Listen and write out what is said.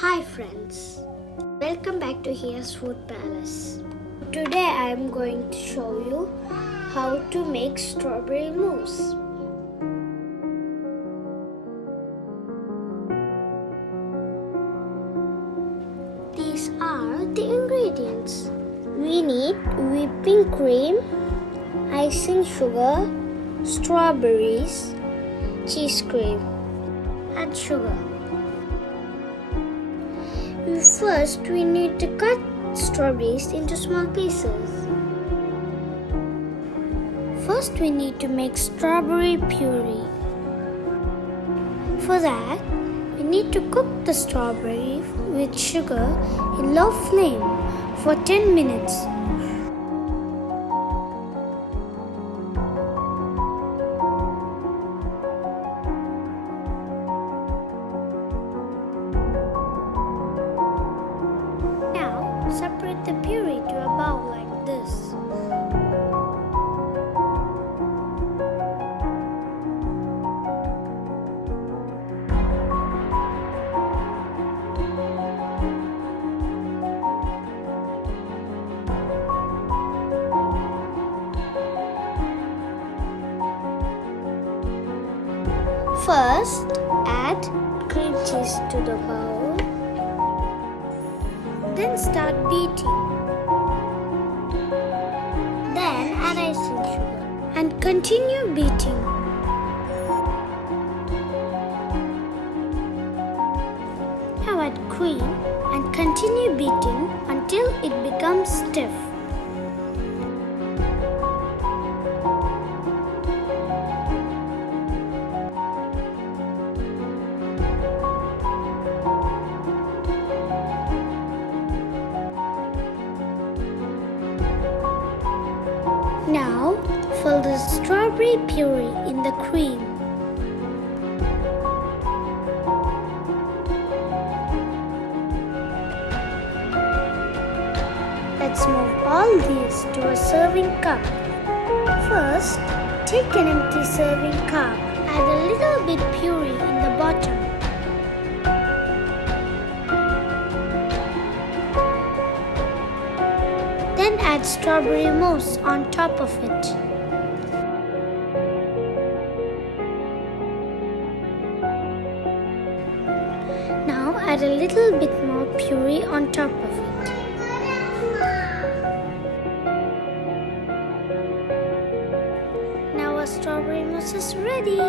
Hi friends, welcome back to Here's Food Palace. Today I am going to show you how to make strawberry mousse. These are the ingredients. We need whipping cream, icing sugar, strawberries, cheese cream, and sugar. First, we need to cut strawberries into small pieces. First, we need to make strawberry puree. For that, we need to cook the strawberry with sugar in low flame for 10 minutes. Separate the puree to a bowl like this. First, add cream cheese to the bowl. Then start beating. Then add icing sugar and continue beating. Now add cream and continue beating until it becomes stiff. Now, fill the strawberry puree in the cream. Let's move all these to a serving cup. First, take an empty serving cup. Add a little bit puree in the bottom. Then add strawberry mousse on top of it. Now add a little bit more puree on top of it. Now our strawberry mousse is ready.